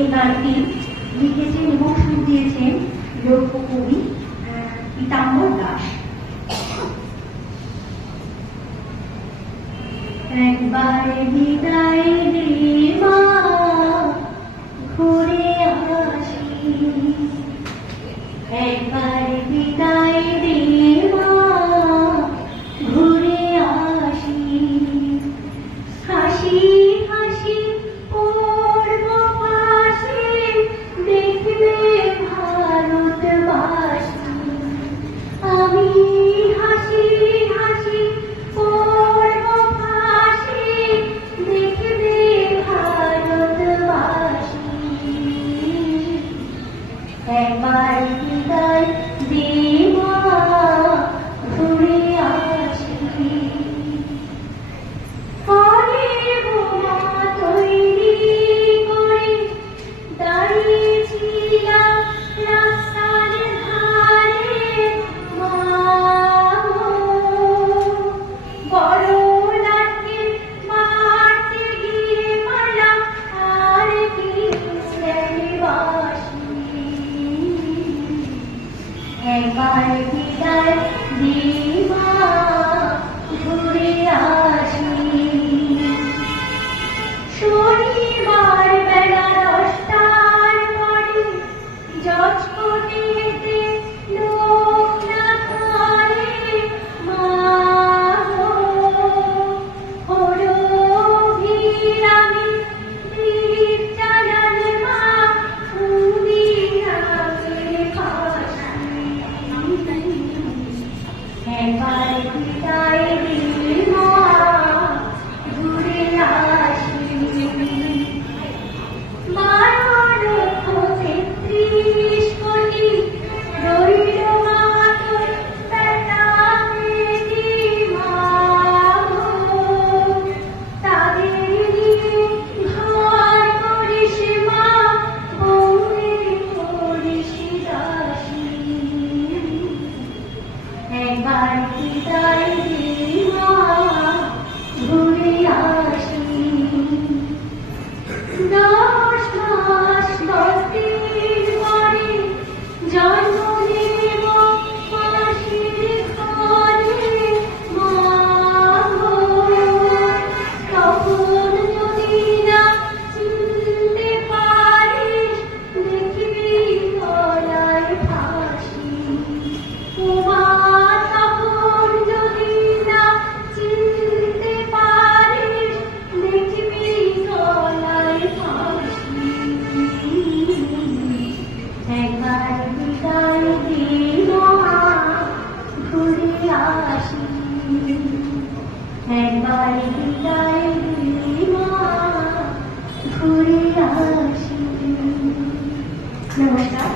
এই গানটি লিখেছেন এবং সুর দিয়েছেন লোককবি পীতাম্বর দাস। একবার বিদায় দে মা, ঘুরে আসি। একবার বিদায় দে মা, ঘুরে আসি। হাসি হাসি পড়ব পাশে, দেখবে ভারতবাসী। আমি হাসি হাসি পড়ব পাশে, দেখবে ভারতবাসী। একবার বিদায় দে মা, ঘুরে আসি। একবার বিদায় দে মা, ঘুরে আসি। শনিবার বেলা 10টার পরে জজকোটেতে লোক না করে মা গো। ওরো ভিড় আমি দীপ জ্বালান মা, উদিরাকে ফাঁসি। একবার বিদায় দে মা, ঘুরে আসি। 12,33 কোটি রইল মা তোর পেটাতে মা গো। তাদের নিয়ে ঘর করিস মা, বন্দি করিস দাসী। একবার বিদায় দে মা, ঘুরে আসি। 10 মাস 10 দিন পরে জন্ম নেব মাসির ঘরে মা গো। তখন যদি না চিনতে পারিস, দেখবি গলায় ফাঁসি। মা তখন যদি না চিনতে পারিস, দেখবি গলায় ফাঁসি। একবার বিদায় দে মা, ঘুরে আসি। একবার বিদায় দে মা, ঘুরে আসি। নমস্কার।